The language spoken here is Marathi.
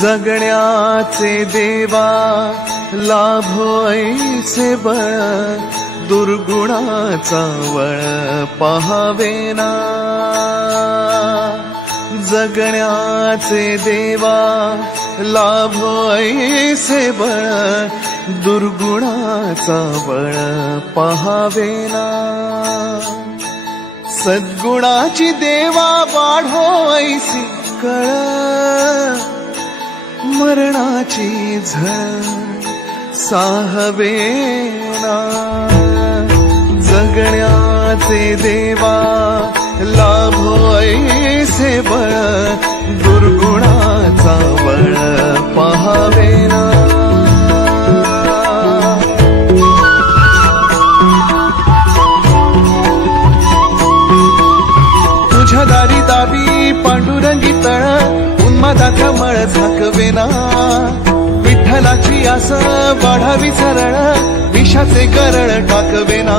जगण्याचे देवा लाभो ऐसे बळ, दुर्गुणाचा वळ पहावेना। जगण्याचे देवा लाभो ऐसे बळ, दुर्गुणाचा बळ पहावेना। सद्गुणाची देवा वाढो ऐसी कळ, मरणाची झळ साहवेना। जगण्याचे देवा लाभो ऐसे बळ, दुर्गुणाचा बळ पहावेना। तुझ्या दारी दाबी पांडुरंगी तळ, उन्मादाचा मळ झाकवेना। विठ्ठलाची आस वाढावी सरळ, विषाचे गरळ टाकवेना।